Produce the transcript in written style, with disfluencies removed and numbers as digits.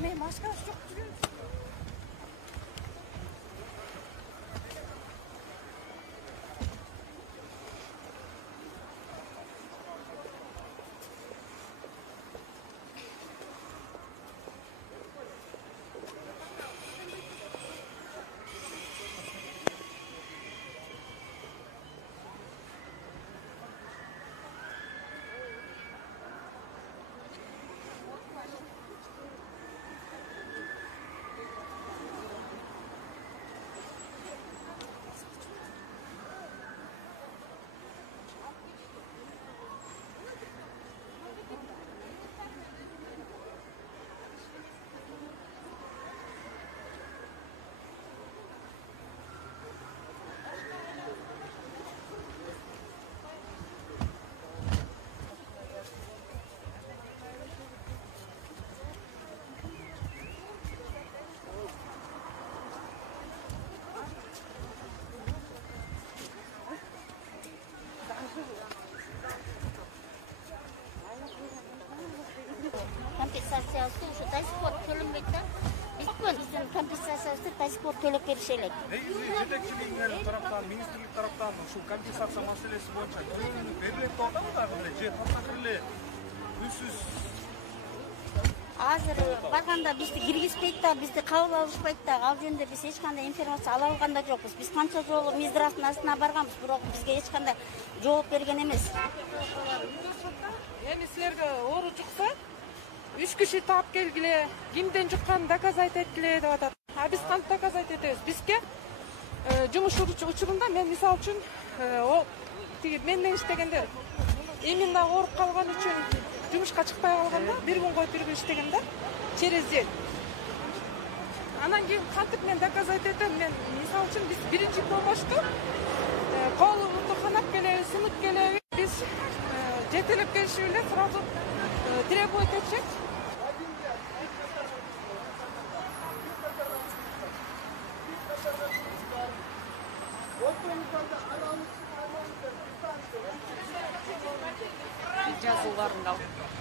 Мен маскасы жоқ жүрген. Компенсациясы уже до сих пор төлөнбөйт. Биздин компенсациясы до сих пор төлөп бериши элек. Жетекчилигиңер тараптан, министрлик тараптан ушул компенсация маселеси боюнча төлөп берилет деп атабы дагы эле, же таттап эле үсүз. Азыр барганда бизди киргизбейт да, бизди кабыл алышпайт да. Ал жөнүндө биз эч кандай информация ала алган да жокпуз. Биз канча жолу Минздравдын астына барганбыз, бирок бизге эч кандай жооп берген эмес. Эми силерге оору чыкса, 3 киши таап келгиле, кимден жукканын доказать эткиле деп атат. А биз кантип доказать этебиз? Бизге жумуш учурунда мен мисал үчүн тиги менден иштегендер именно ооруп калган үчүн жумушка чыкпай калганда 1 күн коюп бирге иштегендер через день. Анан кийин кантип мен доказать этем? Мен мисал үчүн биз биринчи помощту колубузду канап келеби, сынып келеби, биз жетелеп келиши эле сразу требует этчек. Жазууларын алып